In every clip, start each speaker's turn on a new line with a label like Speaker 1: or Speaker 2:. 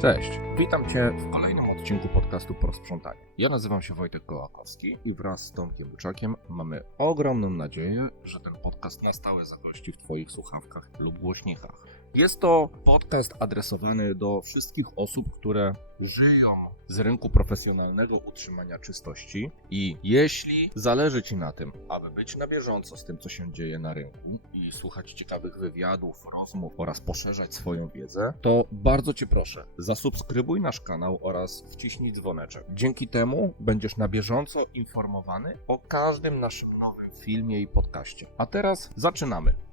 Speaker 1: Cześć, witam Cię w kolejnym odcinku podcastu Prosprzątanie. Ja nazywam się Wojtek Kołakowski i wraz z Tomkiem Byczakiem mamy ogromną nadzieję, że ten podcast na stałe zagości w Twoich słuchawkach lub głośnikach. Jest to podcast adresowany do wszystkich osób, które żyją z rynku profesjonalnego utrzymania czystości i jeśli zależy Ci na tym, aby być na bieżąco z tym, co się dzieje na rynku i słuchać ciekawych wywiadów, rozmów oraz poszerzać swoją wiedzę, to bardzo Cię proszę, zasubskrybuj nasz kanał oraz wciśnij dzwoneczek. Dzięki temu będziesz na bieżąco informowany o każdym naszym nowym filmie i podcaście. A teraz zaczynamy.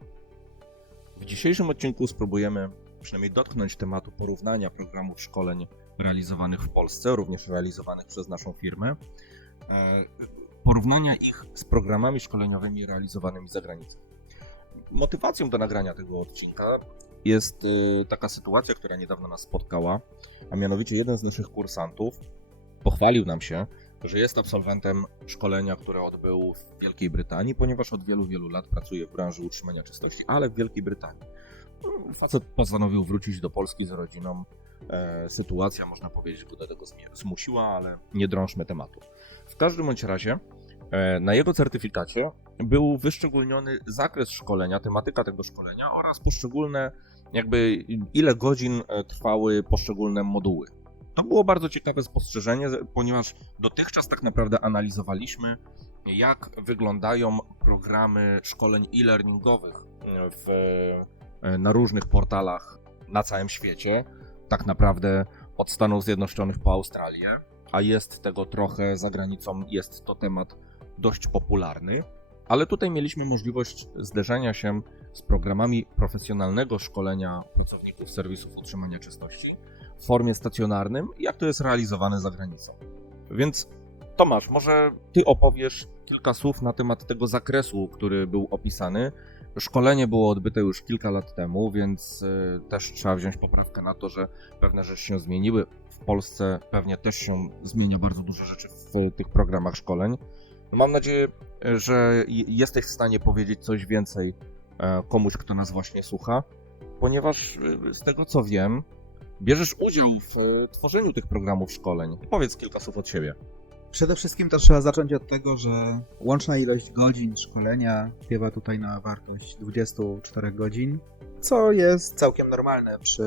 Speaker 1: W dzisiejszym odcinku spróbujemy przynajmniej dotknąć tematu porównania programów szkoleń realizowanych w Polsce, również realizowanych przez naszą firmę, e, porównania ich z programami szkoleniowymi realizowanymi za granicą. Motywacją do nagrania tego odcinka jest e, taka sytuacja, która niedawno nas spotkała, a mianowicie jeden z naszych kursantów pochwalił nam się, że jest absolwentem szkolenia, które odbył w Wielkiej Brytanii, ponieważ od wielu, wielu lat pracuje w branży utrzymania czystości, ale w Wielkiej Brytanii. No, Facet postanowił wrócić do Polski z rodziną. E, sytuacja, można powiedzieć, go do tego zmusiła, ale nie drążmy tematu. W każdym bądź razie e, na jego certyfikacie był wyszczególniony zakres szkolenia, tematyka tego szkolenia oraz poszczególne, jakby ile godzin e, trwały poszczególne moduły. To było bardzo ciekawe spostrzeżenie, ponieważ dotychczas tak naprawdę analizowaliśmy, jak wyglądają programy szkoleń e-learningowych w, e, na różnych portalach na całym świecie. Tak naprawdę od Stanów Zjednoczonych po Australię, a jest tego trochę za granicą, jest to temat dość popularny. Ale tutaj mieliśmy możliwość zderzenia się z programami profesjonalnego szkolenia pracowników serwisów utrzymania czystości w formie stacjonarnym, jak to jest realizowane za granicą. Więc Tomasz, może ty opowiesz kilka słów na temat tego zakresu, który był opisany. Szkolenie było odbyte już kilka lat temu, więc y, też trzeba wziąć poprawkę na to, że pewne rzeczy się zmieniły. W Polsce pewnie też się zmienia bardzo dużo rzeczy w tych programach szkoleń. No mam nadzieję, że jesteś w stanie powiedzieć coś więcej e, komuś, kto nas właśnie słucha, ponieważ y, z tego co wiem, bierzesz udział w e, tworzeniu tych programów szkoleń. Powiedz kilka słów od siebie.
Speaker 2: Przede wszystkim to trzeba zacząć od tego, że łączna ilość godzin szkolenia wpływa tutaj na wartość 24 godzin, co jest całkiem normalne przy,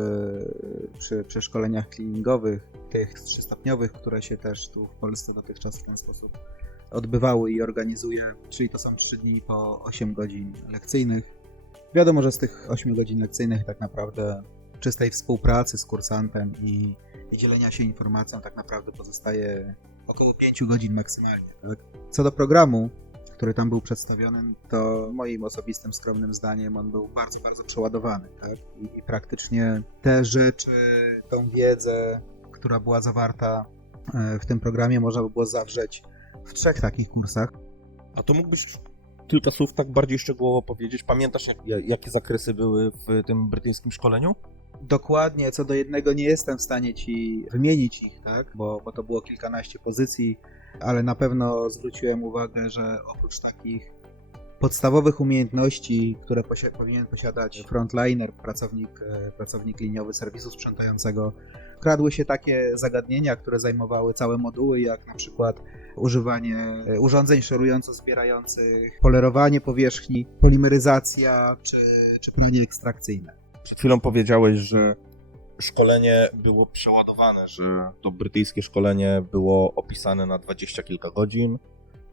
Speaker 2: przy, przy szkoleniach cleaningowych, tych trzystopniowych, które się też tu w Polsce dotychczas w ten sposób odbywały i organizuje, czyli to są 3 dni po 8 godzin lekcyjnych. Wiadomo, że z tych 8 godzin lekcyjnych tak naprawdę czystej współpracy z kursantem i, dzielenia się informacją tak naprawdę pozostaje około 5 godzin maksymalnie. Tak? Co do programu, który tam był przedstawiony, to moim osobistym, skromnym zdaniem on był bardzo, bardzo przeładowany. Tak? I, I praktycznie te rzeczy, tą wiedzę, która była zawarta e, w tym programie, można by było zawrzeć w trzech takich kursach.
Speaker 1: A to mógłbyś kilka słów tak bardziej szczegółowo powiedzieć? Pamiętasz, jak, jakie zakresy były w tym brytyjskim szkoleniu?
Speaker 2: Dokładnie, co do jednego nie jestem w stanie ci wymienić ich, tak? Bo, bo to było kilkanaście pozycji, ale na pewno zwróciłem uwagę, że oprócz takich podstawowych umiejętności, które posi- powinien posiadać frontliner, pracownik, e, pracownik liniowy serwisu sprzątającego, kradły się takie zagadnienia, które zajmowały całe moduły, jak na przykład używanie e, urządzeń szorująco-zbierających, polerowanie powierzchni, polimeryzacja czy, czy pranie ekstrakcyjne.
Speaker 1: Przed chwilą powiedziałeś, że szkolenie było przeładowane, że to brytyjskie szkolenie było opisane na dwadzieścia kilka godzin,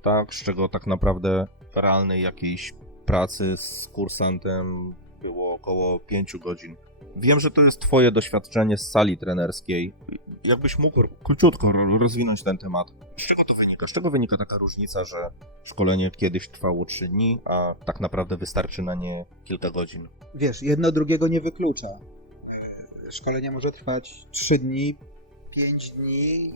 Speaker 1: tak, z czego tak naprawdę realnej jakiejś pracy z kursantem było około 5 godzin. Wiem, że to jest twoje doświadczenie z sali trenerskiej. Jakbyś mógł króciutko ro- rozwinąć ten temat. Z czego to wynika? Z czego wynika taka różnica, że szkolenie kiedyś trwało 3 dni, a tak naprawdę wystarczy na nie kilka godzin?
Speaker 2: wiesz, jedno drugiego nie wyklucza. Szkolenie może trwać 3 dni, 5 dni,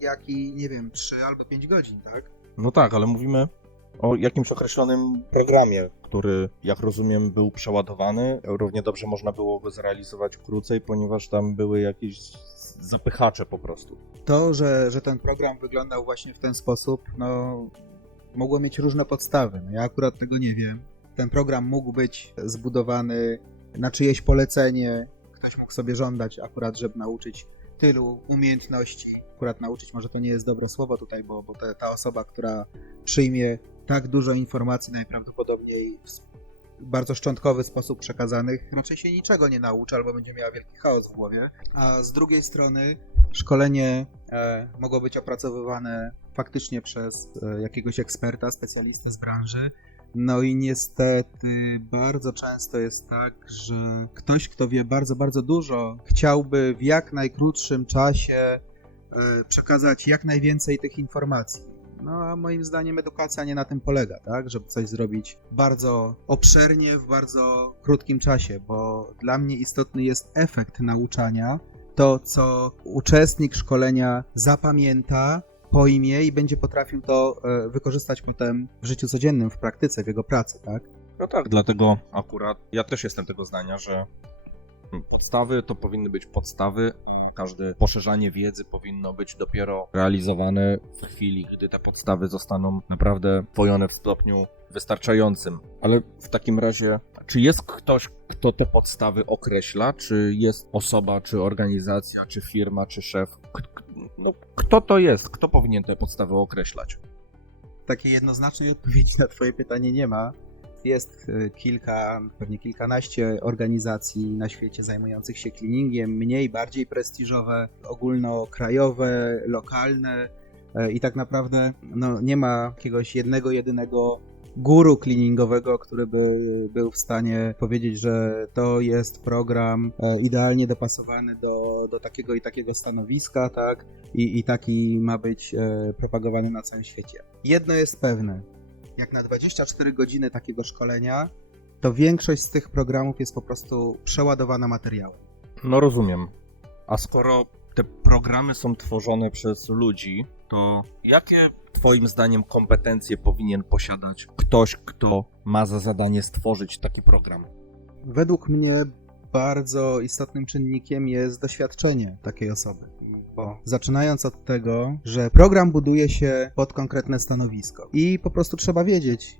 Speaker 2: jak i nie wiem, 3 albo 5 godzin, tak?
Speaker 1: No tak, ale mówimy o jakimś określonym programie, który, jak rozumiem, był przeładowany. Równie dobrze można było go zrealizować krócej, ponieważ tam były jakieś zapychacze po prostu.
Speaker 2: To, że, że ten program wyglądał właśnie w ten sposób, no, mogło mieć różne podstawy. No, ja akurat tego nie wiem. Ten program mógł być zbudowany na czyjeś polecenie. Ktoś mógł sobie żądać akurat, żeby nauczyć tylu umiejętności. Akurat nauczyć może to nie jest dobre słowo tutaj, bo, bo ta, ta osoba, która przyjmie tak dużo informacji, najprawdopodobniej w bardzo szczątkowy sposób przekazanych, raczej się niczego nie nauczy albo będzie miała wielki chaos w głowie. A z drugiej strony szkolenie e, mogło być opracowywane faktycznie przez e, jakiegoś eksperta, specjalistę z branży. No i niestety bardzo często jest tak, że ktoś, kto wie bardzo, bardzo dużo, chciałby w jak najkrótszym czasie e, przekazać jak najwięcej tych informacji. No a moim zdaniem edukacja nie na tym polega, tak? Żeby coś zrobić bardzo obszernie, w bardzo krótkim czasie, bo dla mnie istotny jest efekt nauczania, to co uczestnik szkolenia zapamięta, pojmie i będzie potrafił to e, wykorzystać potem w życiu codziennym, w praktyce, w jego pracy, tak?
Speaker 1: No tak, dlatego akurat ja też jestem tego zdania, że podstawy to powinny być podstawy, a każde poszerzanie wiedzy powinno być dopiero realizowane w chwili, gdy te podstawy zostaną naprawdę wojone w stopniu wystarczającym. Ale w takim razie, czy jest ktoś, kto te podstawy określa? Czy jest osoba, czy organizacja, czy firma, czy szef? K- no, kto to jest? Kto powinien te podstawy określać?
Speaker 2: Takiej jednoznacznej odpowiedzi na Twoje pytanie nie ma. Jest e, kilka, pewnie kilkanaście organizacji na świecie zajmujących się cleaningiem, mniej, bardziej prestiżowe, ogólnokrajowe, lokalne e, i tak naprawdę no, nie ma jakiegoś jednego, jedynego guru cleaningowego, który by był w stanie powiedzieć, że to jest program e, idealnie dopasowany do, do takiego i takiego stanowiska, tak? I, i taki ma być propagowany na całym świecie. Jedno jest pewne, jak na 24 godziny takiego szkolenia, to większość z tych programów jest po prostu przeładowana materiałem.
Speaker 1: No rozumiem. A skoro te programy są tworzone przez ludzi, to jakie Twoim zdaniem kompetencje powinien posiadać ktoś, kto ma za zadanie stworzyć taki program?
Speaker 2: Według mnie bardzo istotnym czynnikiem jest doświadczenie takiej osoby. Zaczynając od tego, że program buduje się pod konkretne stanowisko i po prostu trzeba wiedzieć,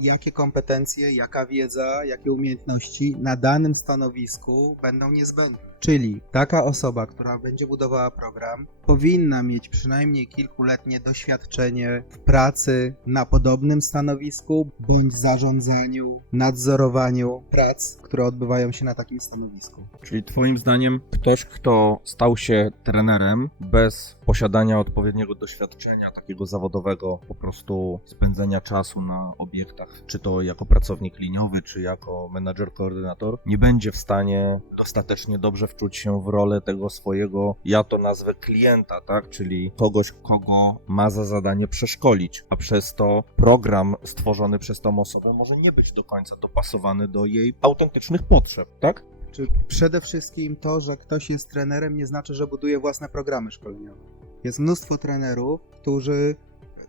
Speaker 2: jakie kompetencje, jaka wiedza, jakie umiejętności na danym stanowisku będą niezbędne. Czyli taka osoba, która będzie budowała program, powinna mieć przynajmniej kilkuletnie doświadczenie w pracy na podobnym stanowisku bądź zarządzaniu, nadzorowaniu prac, które odbywają się na takim stanowisku.
Speaker 1: Czyli Twoim zdaniem ktoś, kto stał się trenerem bez posiadania odpowiedniego doświadczenia takiego zawodowego, po prostu spędzenia czasu na obiektach, czy to jako pracownik liniowy, czy jako menadżer, koordynator, nie będzie w stanie dostatecznie dobrze wczuć się w rolę tego swojego, ja to nazwę klienta, tak? Czyli kogoś, kogo ma za zadanie przeszkolić, a przez to program stworzony przez tą osobę może nie być do końca dopasowany do jej autentycznych potrzeb, tak?
Speaker 2: Czy przede wszystkim to, że ktoś jest trenerem, nie znaczy, że buduje własne programy szkoleniowe. Jest mnóstwo trenerów, którzy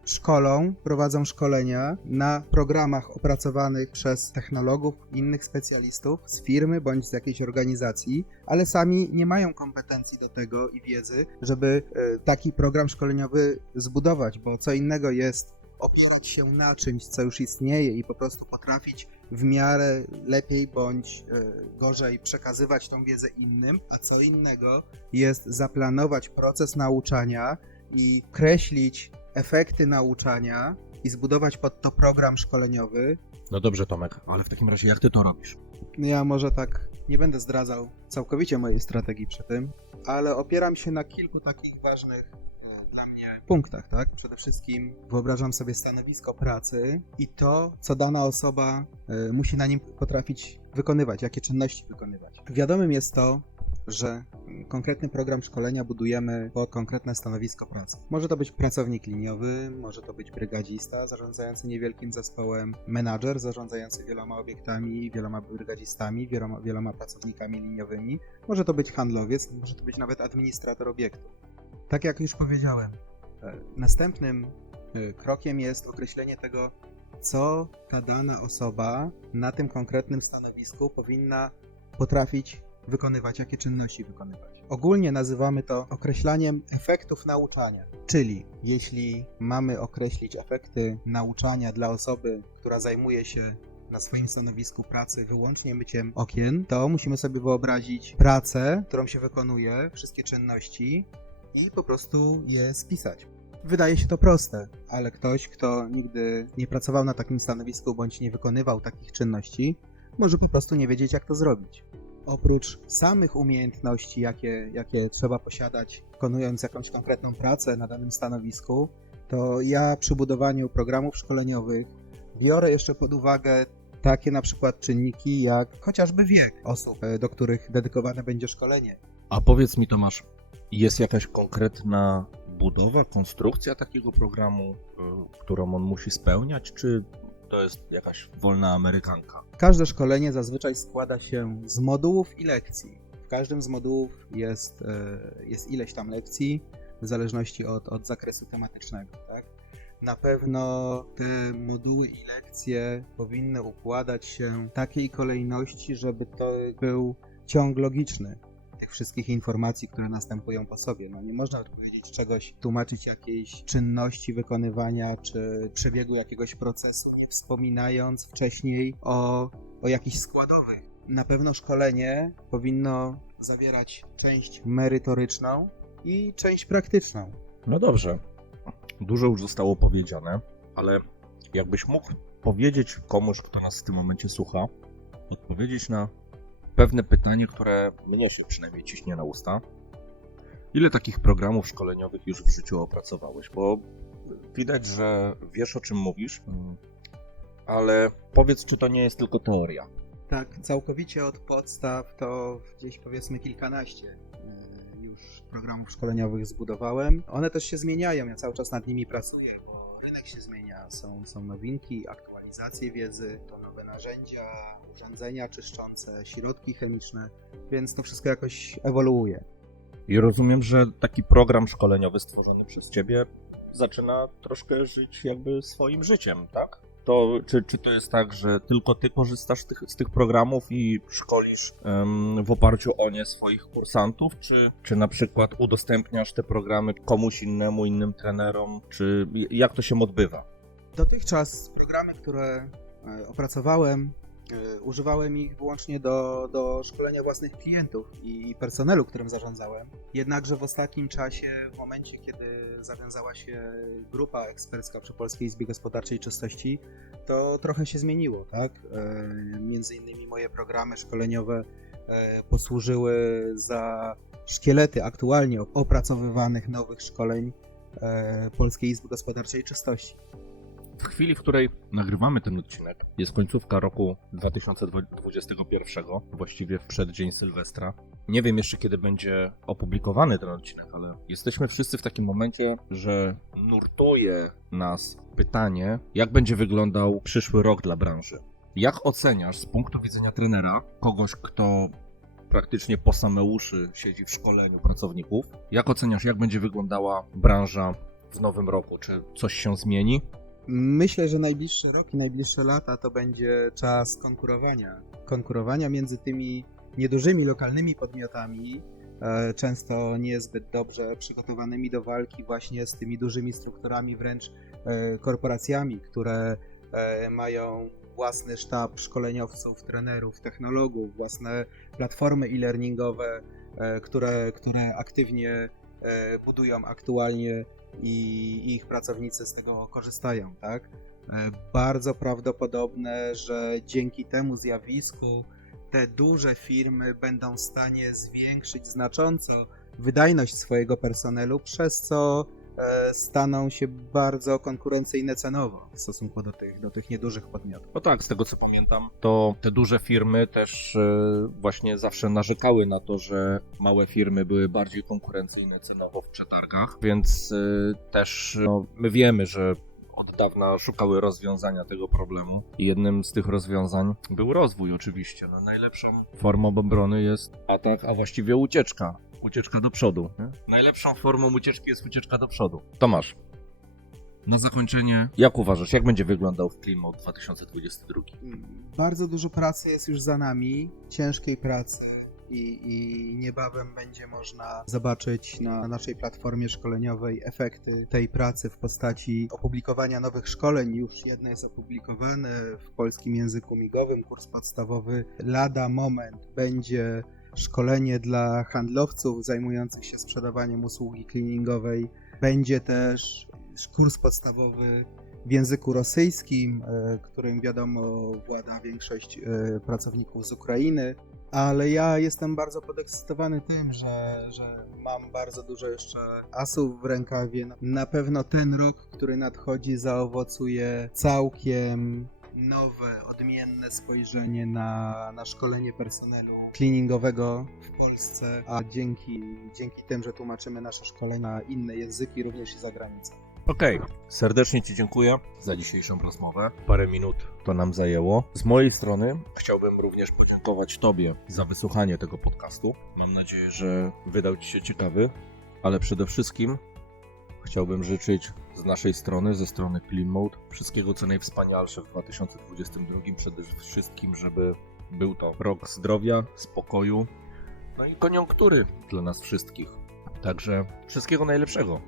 Speaker 2: szkolą, prowadzą szkolenia na programach opracowanych przez technologów, innych specjalistów z firmy bądź z jakiejś organizacji, ale sami nie mają kompetencji do tego i wiedzy, żeby e, taki program szkoleniowy zbudować, bo co innego jest opierać się na czymś, co już istnieje i po prostu potrafić w miarę lepiej bądź e, gorzej przekazywać tą wiedzę innym, a co innego jest zaplanować proces nauczania i kreślić efekty nauczania i zbudować pod to program szkoleniowy.
Speaker 1: No dobrze, Tomek, ale w takim razie jak ty to robisz?
Speaker 2: Ja może tak nie będę zdradzał całkowicie mojej strategii przy tym, ale opieram się na kilku takich ważnych e, dla mnie punktach, tak? Przede wszystkim wyobrażam sobie stanowisko pracy i to, co dana osoba e, musi na nim potrafić wykonywać, jakie czynności wykonywać. Wiadomym jest to, że konkretny program szkolenia budujemy pod konkretne stanowisko pracy. Może to być pracownik liniowy, może to być brygadzista zarządzający niewielkim zespołem, menadżer zarządzający wieloma obiektami, wieloma brygadzistami, wieloma, wieloma pracownikami liniowymi, może to być handlowiec, może to być nawet administrator obiektu. Tak jak już powiedziałem, e, następnym e, krokiem jest określenie tego, co ta dana osoba na tym konkretnym stanowisku powinna potrafić wykonywać, jakie czynności wykonywać. Ogólnie nazywamy to określaniem efektów nauczania. Czyli jeśli mamy określić efekty nauczania dla osoby, która zajmuje się na swoim stanowisku pracy wyłącznie myciem okien, to musimy sobie wyobrazić pracę, którą się wykonuje, wszystkie czynności i po prostu je spisać. Wydaje się to proste, ale ktoś, kto nigdy nie pracował na takim stanowisku bądź nie wykonywał takich czynności, może po prostu nie wiedzieć, jak to zrobić. Oprócz samych umiejętności, jakie, jakie trzeba posiadać, wykonując jakąś konkretną pracę na danym stanowisku, to ja przy budowaniu programów szkoleniowych biorę jeszcze pod uwagę takie na przykład czynniki jak chociażby wiek osób, e, do których dedykowane będzie szkolenie.
Speaker 1: A powiedz mi, Tomasz, jest jakaś konkretna budowa, konstrukcja takiego programu, y, którą on musi spełniać, czy to jest jakaś wolna amerykanka?
Speaker 2: Każde szkolenie zazwyczaj składa się z modułów i lekcji. W każdym z modułów jest, e, jest ileś tam lekcji, w zależności od, od zakresu tematycznego. Tak? Na pewno te moduły i lekcje powinny układać się w takiej kolejności, żeby to był ciąg logiczny tych wszystkich informacji, które następują po sobie. No nie można powiedzieć czegoś, tłumaczyć jakiejś czynności wykonywania czy przebiegu jakiegoś procesu, wspominając wcześniej o, o jakichś składowych. Na pewno szkolenie powinno zawierać część merytoryczną i część praktyczną.
Speaker 1: No dobrze, dużo już zostało powiedziane, ale jakbyś mógł powiedzieć komuś, kto nas w tym momencie słucha, odpowiedzieć na pewne pytanie, które mnie się przynajmniej ciśnie na usta. Ile takich programów szkoleniowych już w życiu opracowałeś? Bo widać, że wiesz o czym mówisz, mm, ale powiedz, czy to nie jest tylko teoria.
Speaker 2: Tak, całkowicie od podstaw to gdzieś powiedzmy kilkanaście y, już programów szkoleniowych zbudowałem. One też się zmieniają, ja cały czas nad nimi pracuję, bo rynek się zmienia, są, są nowinki, aktualizacje wiedzy, to nowe narzędzia, urządzenia czyszczące, środki chemiczne, więc to wszystko jakoś ewoluuje.
Speaker 1: I rozumiem, że taki program szkoleniowy stworzony przez ciebie zaczyna troszkę żyć jakby swoim życiem, tak? To, czy, czy to jest tak, że tylko ty korzystasz z tych, z tych programów i szkolisz w oparciu o nie swoich kursantów, czy, czy na przykład udostępniasz te programy komuś innemu, innym trenerom, czy jak to się odbywa?
Speaker 2: Dotychczas programy, które e, opracowałem, e, używałem ich wyłącznie do, do szkolenia własnych klientów i personelu, którym zarządzałem. Jednakże w ostatnim czasie, w momencie, kiedy zawiązała się grupa ekspercka przy Polskiej Izbie Gospodarczej Czystości, to trochę się zmieniło, tak? E, Między innymi moje programy szkoleniowe posłużyły za szkielety aktualnie opracowywanych nowych szkoleń Polskiej Izby Gospodarczej Czystości.
Speaker 1: W chwili, w której nagrywamy ten odcinek, jest końcówka roku 2021, właściwie w przeddzień Sylwestra. Nie wiem jeszcze, kiedy będzie opublikowany ten odcinek, ale jesteśmy wszyscy w takim momencie, że nurtuje nas pytanie, jak będzie wyglądał przyszły rok dla branży. Jak oceniasz z punktu widzenia trenera, kogoś, kto praktycznie po same uszy siedzi w szkoleniu pracowników, jak oceniasz, jak będzie wyglądała branża w nowym roku? Czy coś się zmieni?
Speaker 2: Myślę, że najbliższy rok i najbliższe lata to będzie czas konkurowania. Konkurowania między tymi niedużymi lokalnymi podmiotami, e, często niezbyt dobrze przygotowanymi do walki właśnie z tymi dużymi strukturami, wręcz e, korporacjami, które e, mają własny sztab szkoleniowców, trenerów, technologów, własne platformy e-learningowe, które, które aktywnie budują aktualnie i ich pracownicy z tego korzystają, tak? E, Bardzo prawdopodobne, że dzięki temu zjawisku te duże firmy będą w stanie zwiększyć znacząco wydajność swojego personelu, przez co staną się bardzo konkurencyjne cenowo w stosunku do tych, do tych niedużych podmiotów.
Speaker 1: No tak, z tego co pamiętam, to te duże firmy też e, właśnie zawsze narzekały na to, że małe firmy były bardziej konkurencyjne cenowo w przetargach, więc e, też no, my wiemy, że od dawna szukały rozwiązania tego problemu i jednym z tych rozwiązań był rozwój oczywiście. No, najlepszą formą obrony jest atak, a właściwie ucieczka. Ucieczka do przodu. Nie? Najlepszą formą ucieczki jest ucieczka do przodu. Tomasz, na zakończenie, jak uważasz, jak będzie wyglądał Clean 2022?
Speaker 2: Bardzo dużo pracy jest już za nami, ciężkiej pracy i, i niebawem będzie można zobaczyć na naszej platformie szkoleniowej efekty tej pracy w postaci opublikowania nowych szkoleń. Już jedno jest opublikowane w polskim języku migowym, kurs podstawowy. Lada moment będzie szkolenie dla handlowców zajmujących się sprzedawaniem usługi cleaningowej. Będzie też kurs podstawowy w języku rosyjskim, e, którym wiadomo włada większość e, pracowników z Ukrainy. Ale ja jestem bardzo podekscytowany tym, że, że mam bardzo dużo jeszcze asów w rękawie. Na pewno ten rok, który nadchodzi, zaowocuje całkiem nowe, odmienne spojrzenie na, na szkolenie personelu cleaningowego w Polsce, a dzięki, dzięki tym, że tłumaczymy nasze szkolenia na inne języki, również i za granicą.
Speaker 1: Okej, serdecznie Ci dziękuję za dzisiejszą rozmowę. Parę minut to nam zajęło. Z mojej strony chciałbym również podziękować Tobie za wysłuchanie tego podcastu. Mam nadzieję, że wydał Ci się ciekawy, ale przede wszystkim chciałbym życzyć z naszej strony, ze strony Clean Mode, wszystkiego co najwspanialsze w 2022. Przede wszystkim, żeby był to rok zdrowia, spokoju, no i koniunktury dla nas wszystkich. Także wszystkiego najlepszego.